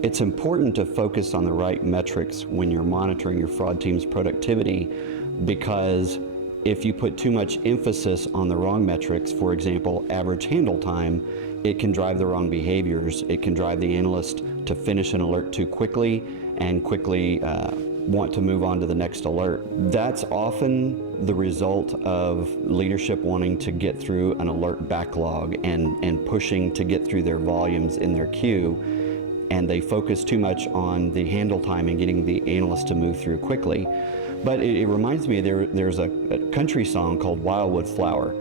It's important to focus on the right metrics when you're monitoring your fraud team's productivity, because if you put too much emphasis on the wrong metrics, for example, average handle time, it can drive the wrong behaviors. It can drive the analyst to finish an alert too quickly and quickly want to move on to the next alert. That's often the result of leadership wanting to get through an alert backlog and pushing to get through their volumes in their queue, and they focus too much on the handle time and getting the analyst to move through quickly. But it reminds me, there's a country song called Wildwood Flower,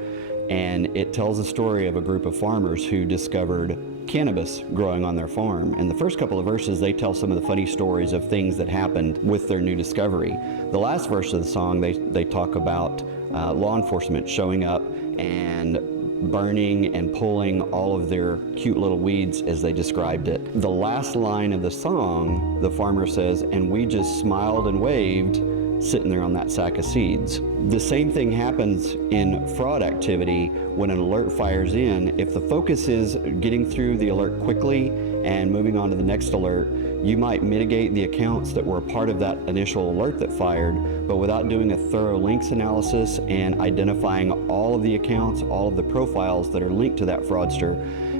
and it tells the story of a group of farmers who discovered cannabis growing on their farm. And the first couple of verses, they tell some of the funny stories of things that happened with their new discovery. The last verse of the song, they talk about law enforcement showing up and burning and pulling all of their cute little weeds, as they described it. The last line of the song, the farmer says, "And we just smiled and waved, sitting there on that sack of seeds." The same thing happens in fraud activity when an alert fires in. If the focus is getting through the alert quickly and moving on to the next alert, you might mitigate the accounts that were a part of that initial alert that fired, but without doing a thorough links analysis and identifying all of the accounts, all of the profiles that are linked to that fraudster,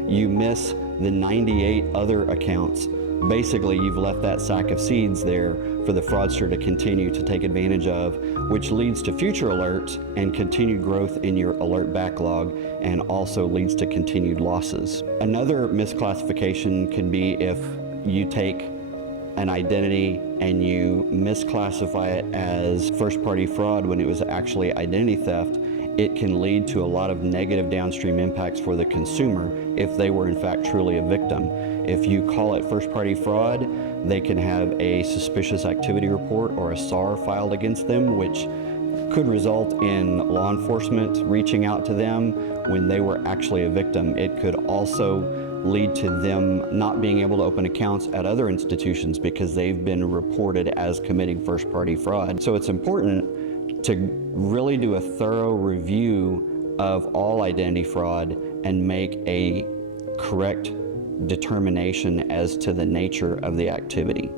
you miss the 98 other accounts. Basically, you've left that sack of seeds there for the fraudster to continue to take advantage of, which leads to future alerts and continued growth in your alert backlog, and also leads to continued losses. Another misclassification can be if you take an identity and you misclassify it as first-party fraud when it was actually identity theft. It can lead to a lot of negative downstream impacts for the consumer if they were in fact truly a victim. If you call it first-party fraud, they can have a suspicious activity report or a SAR filed against them, which could result in law enforcement reaching out to them when they were actually a victim. It could also lead to them not being able to open accounts at other institutions because they've been reported as committing first-party fraud. So it's important to really do a thorough review of all identity fraud and make a correct determination as to the nature of the activity.